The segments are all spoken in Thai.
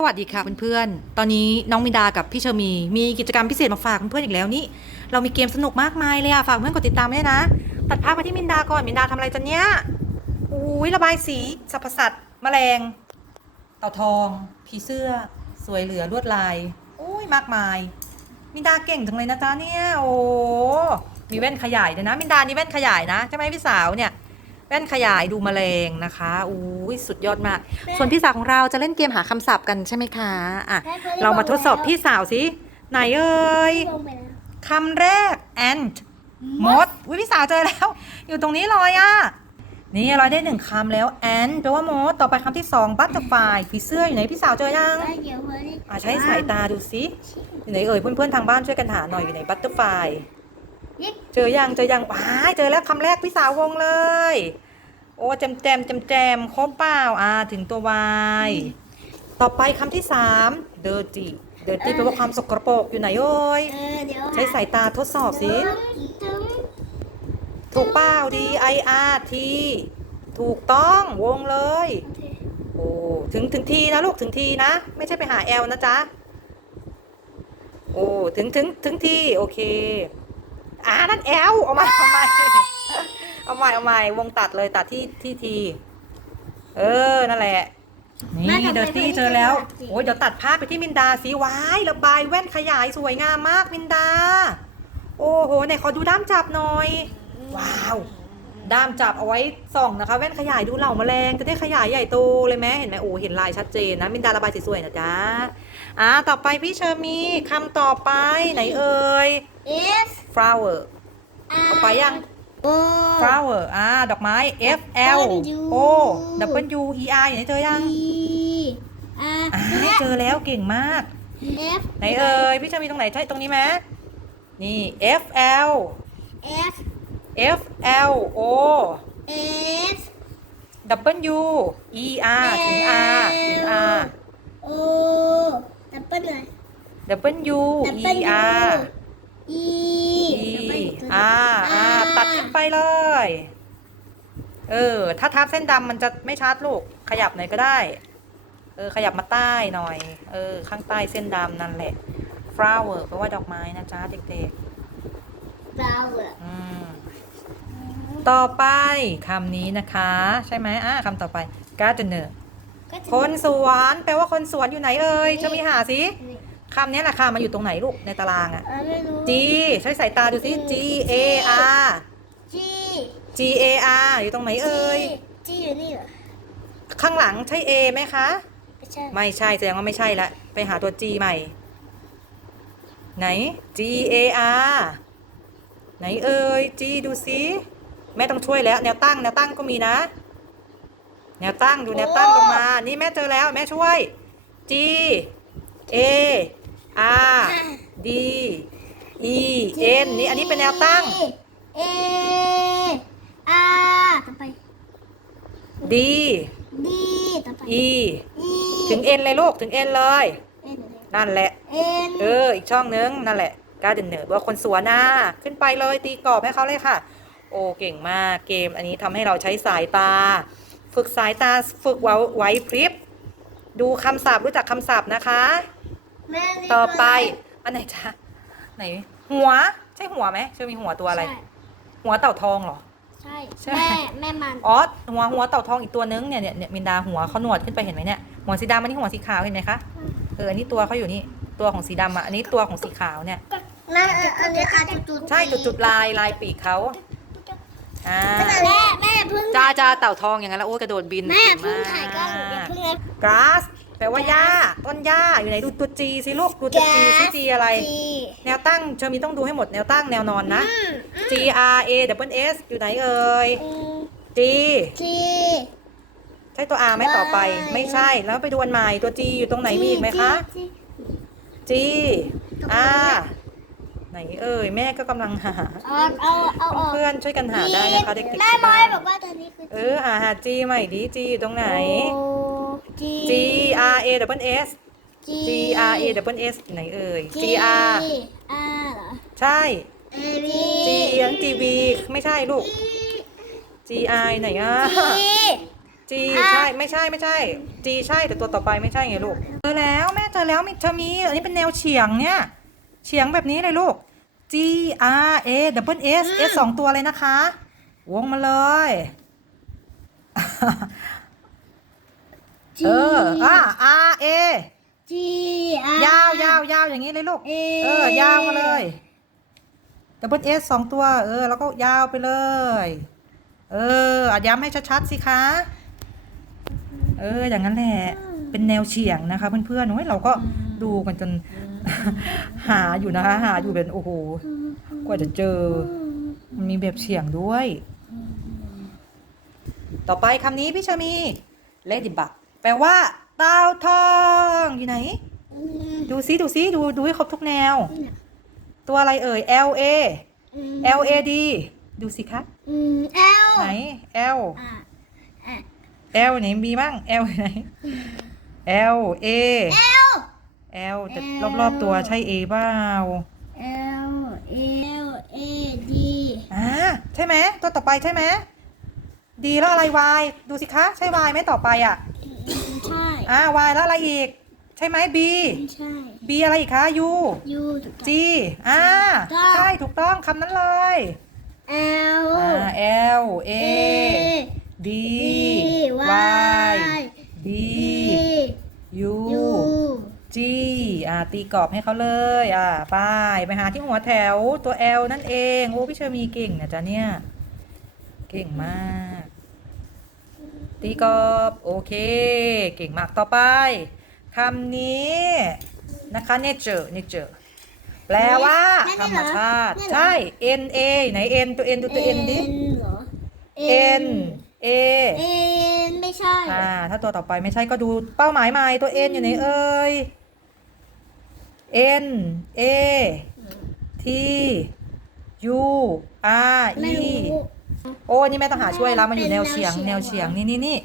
สวัสดีค่ะเพื่อนๆ ตอนนี้น้องมินดากับพี่เชอร์มีมีกิจกรรมพิเศษมาฝากเพื่อนๆอีกแล้วนี่เรามีเกมสนุกมากมายเลยอะฝากเพื่อนกดติดตามไว้ด้วยนะ ตัดภาพมาที่มินดาก่อนมินดาทำอะไรจันเนี้ยอุ้ยระบายสีสรรพสัตว์แมลง เต่าทอง ผีเสื้อ สวยเหลือลวดลายอุ้ยมากมาย มินดาเก่งจังเลยนะจ๊ะเนี่ยโอ้มีแว่นขยายด้วยนะ มินดานี่แว่นขยายนะใช่ไหมพี่สาวเนี่ย แว่นขยายดูแมลงนะคะอุ้ยสุดยอดมาก ส่วนพี่สาวของเราจะเล่นเกมหาคำศัพท์กันใช่ไหมคะอะเรามาทดสอบพี่สาวสิไหนเอ่ยลงไปแล้วคำแรก ant มดอุ้ยพี่สาวเจอแล้ว อยู่ตรงนี้เลยอะ นี่เราได้หนึ่งคำแล้ว ant แปลว่ามด ต่อไปคำที่สอง butterfly ผีเสื้ออยู่ไหนพี่สาวเจอยังแล้วเดี๋ยวเฮ้ยอะใช้สายตาดูสิอยู่ไหนเอ่ยเพื่อนๆทางบ้านช่วยกันหาหน่อยอยู่ไหน butterfly ยิกเจอยังเจอยังว้ายเจอแล้วคำแรกพี่สาววงเลย โอ้แจมแจมแจมแจมครบเปล่าอ่าถึงตัววายต่อไปคำที่สาม dirty dirty แปลว่าความสกปรกอยู่ไหนเอ่ยเออเดี๋ยวใช้สายตาทดสอบสิถึงถูกเปล่า D I R T ถูกต้องวงเลย โอ้ถึงถึงทีนะลูกถึงทีนะ ไม่ใช่ไปหา L นะจ๊ะ โอ้ถึงถึงถึงทีโอเค อ่านั่น L เอาใหม่เอาใหม่เอาใหม่เอาใหม่วงตัดเลยตัดที่ที่ที เออนั่นแหละนี่เดอร์ตี้เจอแล้วโอ้ยเดี๋ยวตัดภาพไปที่มินดาสีว้ายระบายแว่นขยายสวยงามมากมินดา โอ้โหไหนขอดูด้ามจับหน่อย ว้าว ด้ามจับเอาไว้ส่องนะคะ แว่นขยายดูเหล่าแมลงจะได้ขยายใหญ่โตเลยไหมเห็นไหมโอ้เห็นลายชัดเจนนะมินดาระบายสวยๆนะจ๊ะอ่าต่อไปพี่เชอร์มีคำต่อไปไหนเอ่ย เอส flower เอาไปยังโอ้ flower อ่า ดอกไม้ F L O W U E R อยู่ไหนเจอยังอีอาร์อ่าเจอแล้วเก่งมากเอฟไหนเอ่ยพี่เชอร์มีตรงไหนใช่ตรงนี้ไหมนี่ F L เอฟ F L O เอฟ W E R ถึง R ถึง R โอดับเบิ้ลเลย W ดับ E เบิ้ล R อี E R R ตัดขึ้นไปเลย เออ ถ้าทับเส้นดำมันจะไม่ชัดลูก ขยับหน่อยก็ได้ เออ ขยับมาใต้หน่อย เออ ข้างใต้เส้นดำนั่นแหละ flower แปลว่าดอกไม้นะจ๊ะเด็กฟลาวเวอร์ๆอืมต่อไปคำนี้นะคะ ใช่ไหมอะคำต่อไป gardener คนสวนแปลว่าคนสวนอยู่ไหนเอ่ยจะมีหาสิคำนี้แหละค่ะมาอยู่ตรงไหนลูกในตารางอะเออไม่รู้ G ใช้สายตาดูสิ G A R จี G A R อยู่ตรงไหนเอ่ย จีอยู่นี่เหรอ ข้างหลังใช่ A ไหมคะ ไม่ใช่ ไม่ใช่แสดงว่าไม่ใช่ละไปหาตัว G ใหม่ ไหน G A R ไหนเอ่ย G ดูสิแม่ต้องช่วยแล้ว แนวตั้งแนวตั้งก็มีนะ แนวตั้งดูแนวตั้งลงมา นี่แม่เจอแล้วแม่ช่วย G A R D E N นี่อันนี้เป็นแนวตั้ง เอ อาร์ต่อไป D ดีต่อไป E อีถึง N เลยลูกถึง N เลย เอ็นนั่นแหละ เอ็นเออ อีกช่องนึง นั่นแหละการเดนเนอร์ว่าคนสวนนะขึ้นไปเลยตีกรอบให้เขาเลยค่ะ โอ้เก่งมากเกม อันนี้ทำให้เราใช้สายตา ฝึกสายตาฝึกไว้ไหวพริบ ดูคำศัพท์รู้จักคำศัพท์นะคะ แม่นี่ต่อไปตัวอันไหนจ๊ะไหน หัว ใช่หัวไหมเชื่อมีหัวตัวอะไรหัวเต่าทองเหรอ ใช่ใช่ใช่ แม่แม่มันอ๋อหัวหัวเต่าทองอีกตัวนึงเนี่ยเนี่ยเนี่ยมินดาหัวเขาหนวดขึ้นไปเห็นไหมเนี่ยหัวสีดำอันนี้หัวสีขาวเห็นไหมคะเอออันนี้ตัวเขาอยู่นี่ตัวของสีดำอะอันนี้ตัวของสีขาวเนี่ยนั่นอันนี้อาจุดจุดใช่จุดจุดๆลายลายปีกเขาอ่าแม่แม่เพิ่งจ้าจ้าเต่าทองอย่างนั้นแล้วโอ้ยกระโดดบินแม่เก่งเพิ่งมากถ่ายกล้องอย่าเพิ่งเลย grass แปลว่าหญ้าต้นหญ้าอยู่ไหนดูตัวจีสิลูกดูตัวจีซิจีอะไร จีแนวตั้งเชอมีต้องดูให้หมดแนวตั้งแนวนอนนะ อืม G R A W S อยู่ไหนเอ่ยอืม G จีใช่ตัว R ไหมต่อไป ไม่ใช่แล้วไปดูอันใหม่ตัว G อยู่ตรงไหนมีอีกไหมคะ จี G R ไหนเอ่ยแม่ก็กำลังหา เอาเอาเอาเอาเพื่อนๆช่วยกันหาได้นะคะเด็กๆแม่ที่บอบ้ายนบอกว่าตอนนี้คือเออหาหา G ใหม่ดิ G อยู่ตรงไหน จี G R A W S G R A W S ไหนเอ่ย G R อาเหรอ ใช่ เอวี G ทั้ง G V ไม่ใช่ลูก G I ไหนอะจี G ใช่ไม่ใช่ไม่ใช่ G ใช่แต่ตัวต่อไปไม่ใช่ไงลูกเจอแล้วแม่เจอแล้วมีเธอมีอันนี้เป็นแนวเฉียงเนี่ยเฉียงแบบนี้เลยลูก G R A double S S สองตัวเลยนะคะ วงมาเลย G เอออะ R A G R ยาวยาวยาวอย่างนี้เลยลูก A เออ ยาวมาเลย double S สสองตัว เออ แล้วก็ยาวไปเลย เอออะย้ำให้ชัดๆสิคะ เออ อย่างนั้นแหละ เป็นแนวเฉียงนะคะเพื่อนๆโอ้ยเราก็ดูกันจน หาอยู่นะคะ หาอยู่เป็นโอ้โห กว่าจะเจอ มันมีแบบเฉียงด้วย ต่อไปคำนี้พี่ชามี ladybug แปลว่าเต่าทองอยู่ไหน ดูซิดูซิดูดูให้ครบทุกแนว ตัวอะไรเอ่ย L A L A D ดูสิคะ อืม L ไหน L อะอะ L ไหนมีบ้าง L ไหน L A L L แต่รอบๆตัวใช่ A เปล่า L L A D อ่าใช่ไหมตัวต่อไปใช่ไหม D แล้วอะไร Y ดูสิคะ ใช่ Y ไหมต่อไปอะ ใช่ อ่า Y แล้วอะไรอีก ใช่ไหม B ไม่ใช่ B อะไรอีกคะ U U G อ่าถูกต้อง ใช่ถูกต้องคำนั้นเลย L อ่า L A A D Y Y B B U U G อ่าตีกรอบให้เขาเลยอ่าไปไปหาที่หัวแถวตัว L นั่นเองโอ้พี่เชอร์มีเก่งนะจ๊ะเนี่ย เก่งมาก ตีกรอบ โอเค เก่งมากต่อไป คำนี้นะคะ nature nature แปลว่านั่นธรเหรอรมชาติ นั่นเหรอ ใช่ N A ไหน N ตัว N ดูตัว N ดิ เหรอ N A N ไม่ใช่ อ่า ถ้าตัวต่อไปไม่ใช่ก็ดูเป้าหมายใหม่ตัว N อยู่ไหนเอ่ย N A T U R ไม่ E รู้ โอ้อันนี่แม่ต้องหาช่วยแล้วมันอยู่แนวเฉียง แนวเฉียงนี่นี่นี่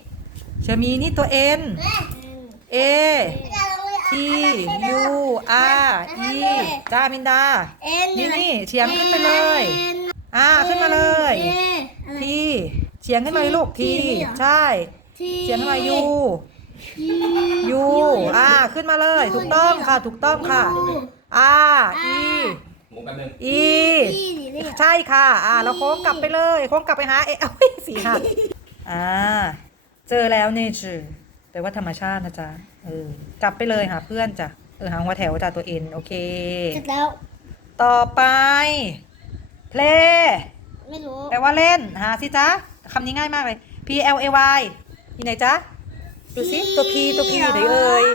เชอมีนี่ตัว N A T U R E จ้ามินดา N นี่นี่เฉียงขึ้นไปเลยอ่าขึ้นมาเลยทีเฉียงขึ้นมาเลยลูกทีใช่ เฉียงขึ้นมา U U อ่าขึ้นมาเลย ถูกต้องค่ะ ถูกต้องค่ะ R E หมูแป๊บนึง E ใช่ค่ะ อ่าเราโค้งกลับไปเลย โค้งกลับไปหาเอ้ยสีหักอ่า เจอแล้ว nature แปลว่าธรรมชาตินะจ๊ะเออกลับไปเลยหาเพื่อนจ้ะเออหาหัวแถวจ้ะตัว N โอเค เสร็จแล้ว ต่อไป play ไม่รู้ แปลว่าเล่นหาสิจ๊ะคำนี้ง่ายมากเลย P L A Y อยู่ไหนจ๊ะดูสิตัว P ตัว P อยู่ไหนเอ่ย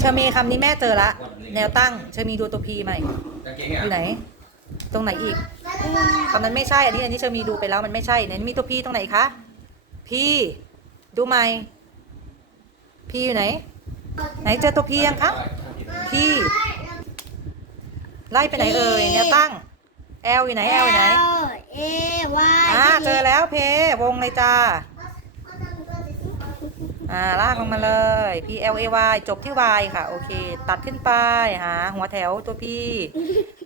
เชอมีคำนี้แม่เจอละ แนวตั้งเชอมีดูตัว P ใหม่กางเกงออะยู่ไหน ตรงไหนอีกคำนั้นไม่ใช่อันนี้อันนี้เชอมีดูไปแล้วมันไม่ใช่ไหนมีตัว P ตรงไหนคะ P ดูใหม่ P อยู่ไหน ไหนเจอตัว P ยังคะ P ไล่ไปไหนเอ่ยแนวตั้ง L อยู่ไหน L อยู่ไหนเอวายอ่าเจอแล้วเพ วงเลยจ้าอ่าลากลงมาเลย P L A Y จบที่ Y ค่ะ โอเค ตัดขึ้นไปหาหัวแถวตัวพี่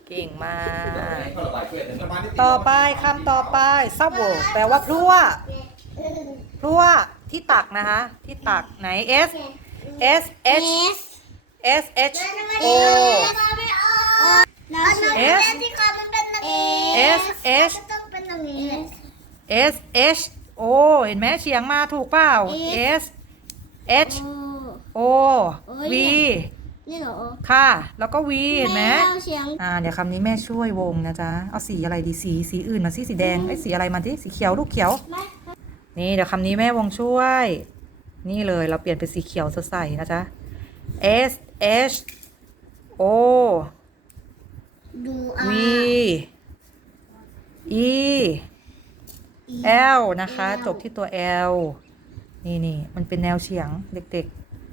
เก่งมาก ต่อไปคำต่อไปซับโวแปลว่าพลั่วพลั่ว ที่ตักนะคะ ที่ตักไหน S S H S H O S S H S H O เห็นไหมเฉียงมาถูกเปล่า S H O V นี่เหรอค่ะ แล้วก็ V เห็นไหมแวเสียงอ่า เดี๋ยวคำนี้แม่ช่วยวงนะจ๊ะ เอาสีอะไรดี สี สีอื่นมาสิ สีแดงไอ้ยสีอะไรมาดิ สีเขียว ลูกเขียวไม่ นี่เดี๋ยวคำนี้แม่วงช่วย นี่เลยเราเปลี่ยนเป็นสีเขียวสดใสนะจ๊ะ S H O ดู V E L นะคะ จบที่ตัว L นี่นี่มันเป็นแนวเฉียงเด็ก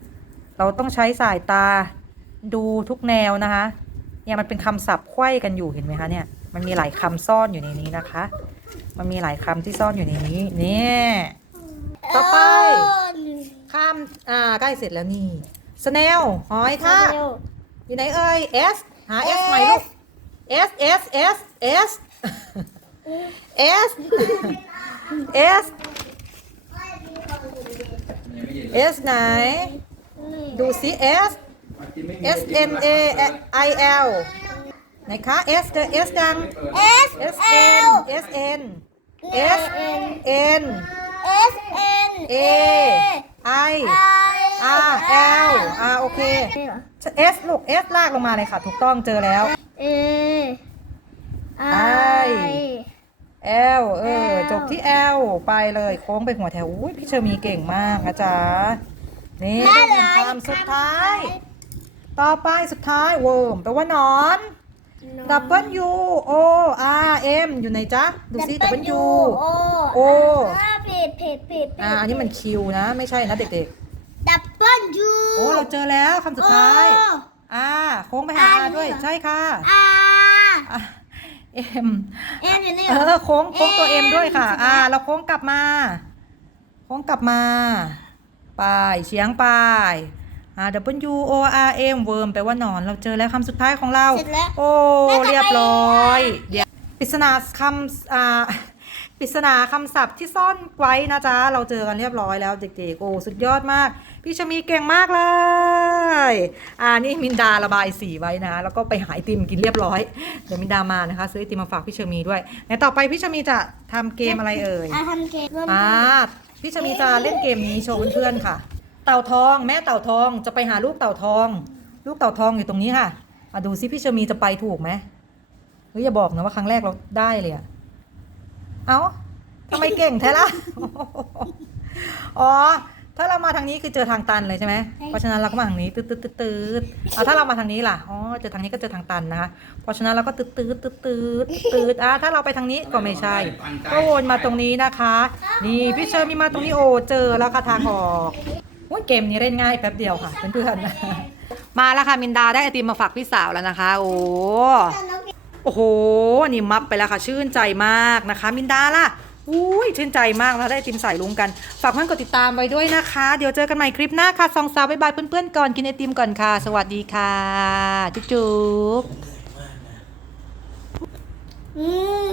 ๆ เราต้องใช้สายตาดูทุกแนวนะคะ เนี่ยมันเป็นคำศัพท์ไขว้กันอยู่เห็นไหมคะเนี่ย มันมีหลายคำซ่อนอยู่ในนี้นะคะ มันมีหลายคำที่ซ่อนอยู่ในนี้เนี่ยต่อไป ข้ามอ่าใกล้เสร็จแล้วนี่ snail หอยทากอยู่ไหนเอ่ย S หา S ใหม่ลูก S S S S S S ไม่เย็น S ไหน ดูซิ S มากินไม่กิ S N A I L ไหนคะ S เจอ S ดัง S S N S N S N S N A I R L R โอเค S ลูก S ลากลงมาเลยค่ะ ถูกต้องเจอแล้ว A I L เออ จบที่ L ไปเลยโค้งไปหัวแถวอุ้ยพี่เชอร์มีเก่งมากนะจ๊ะ นี่ได้ได้เลยคำสุดท้าย ต่อไปสุดท้ายเวิร์มแปลว่านอน W O R M อยู่ไหนจ๊ะ ดูซิ W O O ผิดผิดผิดอ่าอันนี้มัน Q นะ ไม่ใช่นะเด็กดับเบิลยู ๆ โอ้ เราเจอแล้วคำสุดท้าย อ่า โค้งไปหา R ด้วย ใช่ค่ะ อาอะ M เอ็มอยู่นี่เออ โค้ง โค้งตัว M ด้วยค่ะเอ็มอ่า เราโค้งกลับมา โค้งกลับมา ไป เฉียงไป อ่า W O R M เวิร์มแปลว่านอน เราเจอแล้วคำสุดท้ายของเรา เสร็จแล้วโอ้ เรียบร้อยเดี๋ยวปริศนาคำอ่าปริศนาคำศัพท์ที่ซ่อนไว้นะจ๊ะ เราเจอกันเรียบร้อยแล้วเด็กๆ โอ้ สุดยอดมาก พี่ชมีเก่งมากเลย อ่า นี่มินดาระบายสีไว้นะ แล้วก็ไปหาไอติมกินเรียบร้อย เดี๋ยวมินดามานะคะ ซื้อไอติมมาฝากพี่ชมีด้วยในต่อไปพี่ชมีจะทำเกมอะไรเอ่ยอาทำเกมอ่า พี่ชมีจะเล่นเกมนี้โชว์เพื่อนๆค่ะเต่าทอง แม่เต่าทองจะไปหาลูกเต่าทอง ลูกเต่าทองอยู่ตรงนี้ค่ะมาดูซิพี่ชมีจะไปถูกไหมเฮ้ยอย่าบอกนะว่าครั้งแรกเราได้เลยอะเอ้าทำไมเก่งแท้ล่ะอ๋อ ถ้าเรามาทางนี้คือเจอทางตันเลยใช่ไหมเพราะฉะนั้นเราก็มาทางนี้ตืดตืดตืดตืดเอาถ้าเรามาทางนี้ล่ะ อ๋อ เจอทางนี้ก็เจอทางตันนะคะ เพราะฉะนั้นเราก็ตืดตืดตืดตืดตืดอะถ้าเราไปทางนี้ก็ไม่ใช่ ก็วนมาตรงนี้นะคะ นี่พี่เชอร์มีมาตรงนี้โอ้เจอแล้วค่ะทางออกโอ้ ยเกมนี้เล่นง่ายแป๊บเดียวค่ะเพื่อนๆมาแล้วค่ะมินดาได้ไอติมมาฝากพี่สาวแล้วนะคะ โอ้โอ้โหนี่มับไปแล้วค่ะ ชื่นใจมากนะคะ มินดาล่ะอุ้ยชื่นใจมากแล้วได้ไอติมใส่ลุงกัน ฝากเพื่อนกดติดตามไว้ด้วยนะคะ เดี๋ยวเจอกันใหม่คลิปหน้าค่ะสองสาวบ๊ายบายเพื่อนๆก่อนกินไอติมก่อนค่ะ สวัสดีค่ะ จุ๊บๆอืม